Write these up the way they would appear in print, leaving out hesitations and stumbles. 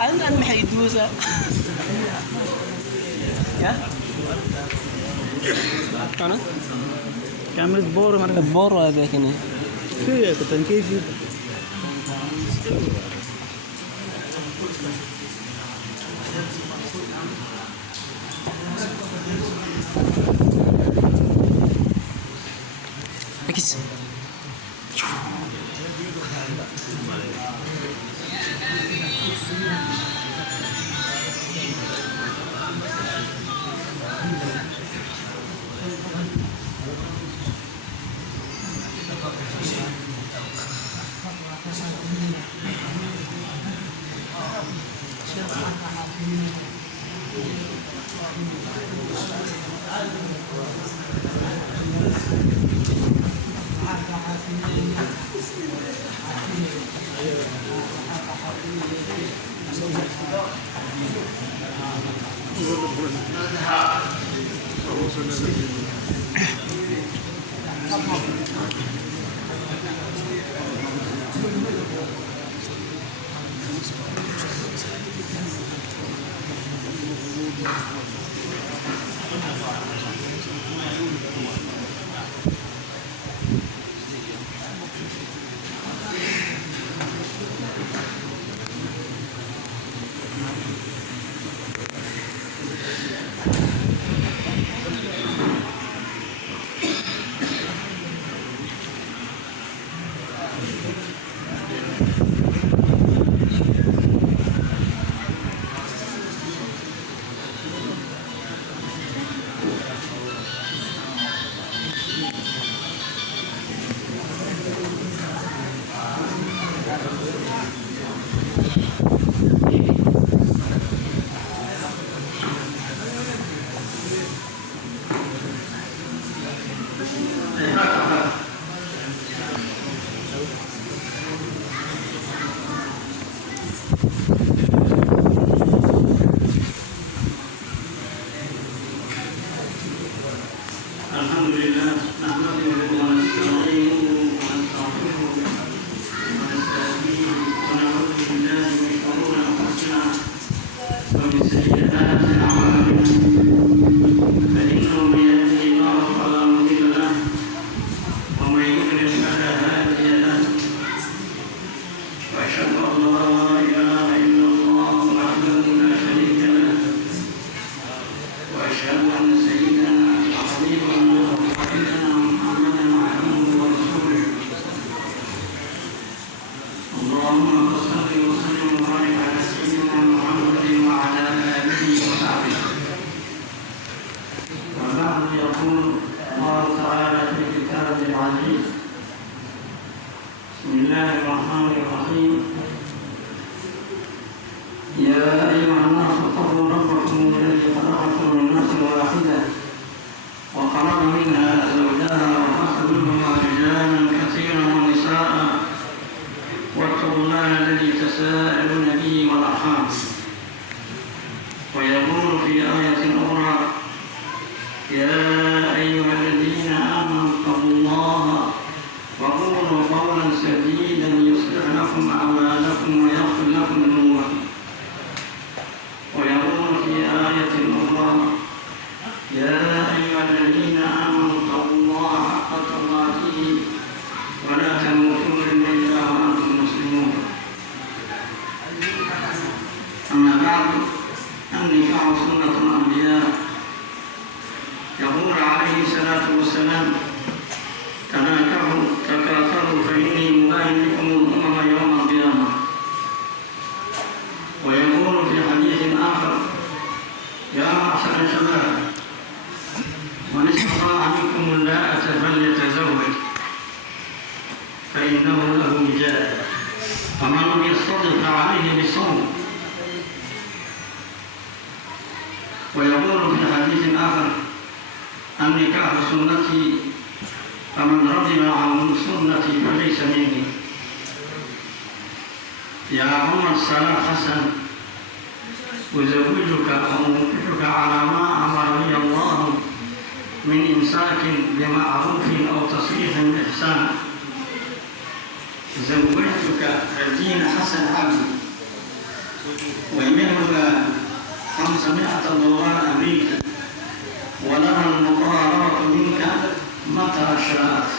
An محيدوزة ya أنا كاميرا بورو مرة بورو هذا كنا كيف كيف X الحمد لله نحمده ونستعينه ونستغفره ونستهديه ونعوذ بالله من شرور انفسنا ومن سيئات اعمالنا فانه من يهده الله فلا مضل له ومن يضلل فلا هادي له واشهد ان لا اله الا الله وحده لا شريك له واشهد ان سيدنا وحبيبنا وحبيبنا محمدا عبده ورسوله اللهم صل وسلم وبارك على سيدنا محمد وعلى اله وصحبه وبعد يقول الله تعالى في كتابه العزيز بسم الله الرحمن الرحيم يا ايها الناس اتقوا ربكم الذي خلقكم من نفس واحده وخلق منها زوجها وبث منهما رجالا كثيرا ونساء واتقوا الله الذي تساءلون به والارحام النكاح سنتي فمن رغب عن سنتي فليس مني. يا عمر السلام حسن أزوجك أو أنكحك على ما أمرني الله من إمساك بمعروف أو تصريح بإحسان. زوجتك الدين حسن عبدي ومهرها $500 أمريكي ولها المقاربة منك متى شاءت.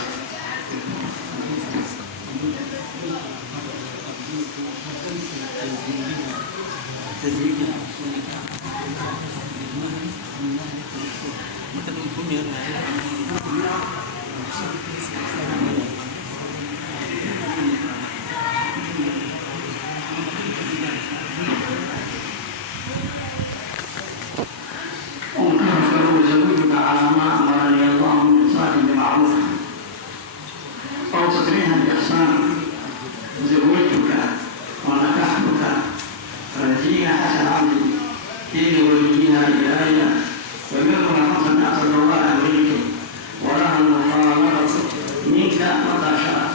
زوجك على ما أمرني الله من إمساك بمعروف أو تصريح بإحسان. زوجتك ونكحتك فرجينا حسن عبدي حين وليها إلهي ومنها $500 أمريكي ولها المخالطة منك متى شاءت.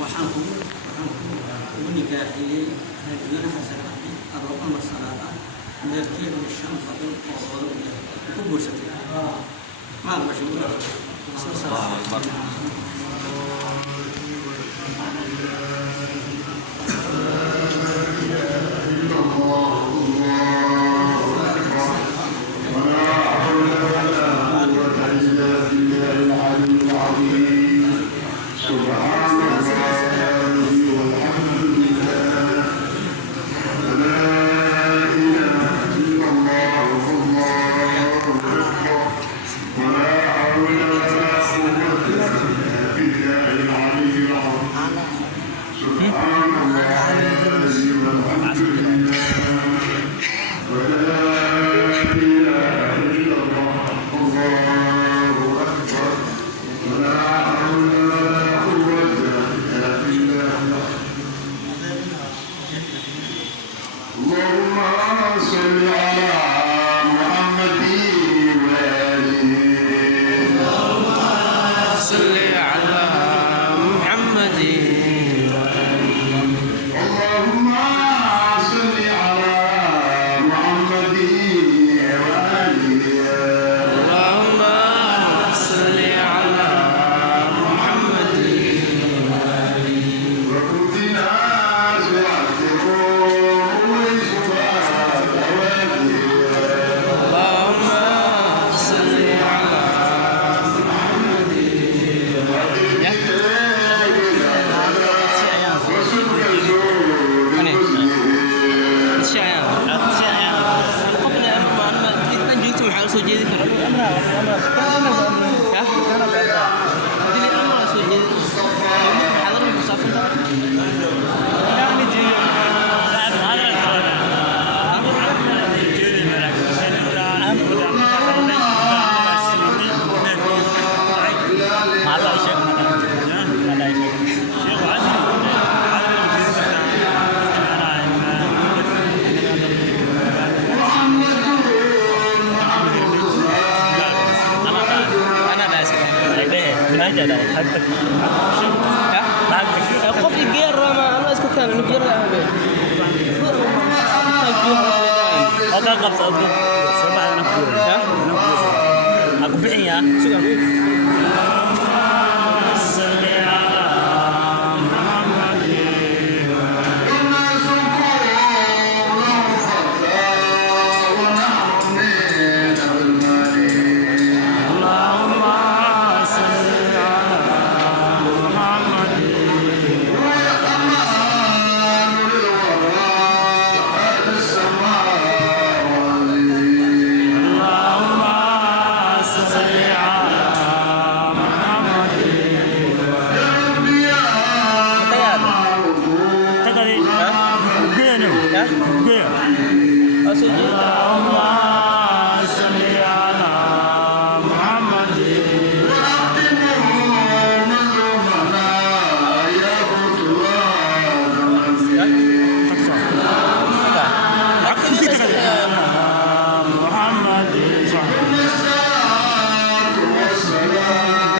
waxaan ugu nikaaxiyey rajulana xasan cabdi adoo salaad ah meelkeedu 5 fadlan oo hore ku guursatay ma aqbashay Allahu akbar. قف الجير ما الله اسكت كان الجير يا حبيبي هذا قبض أبو سبعة نقول ها أقبعيا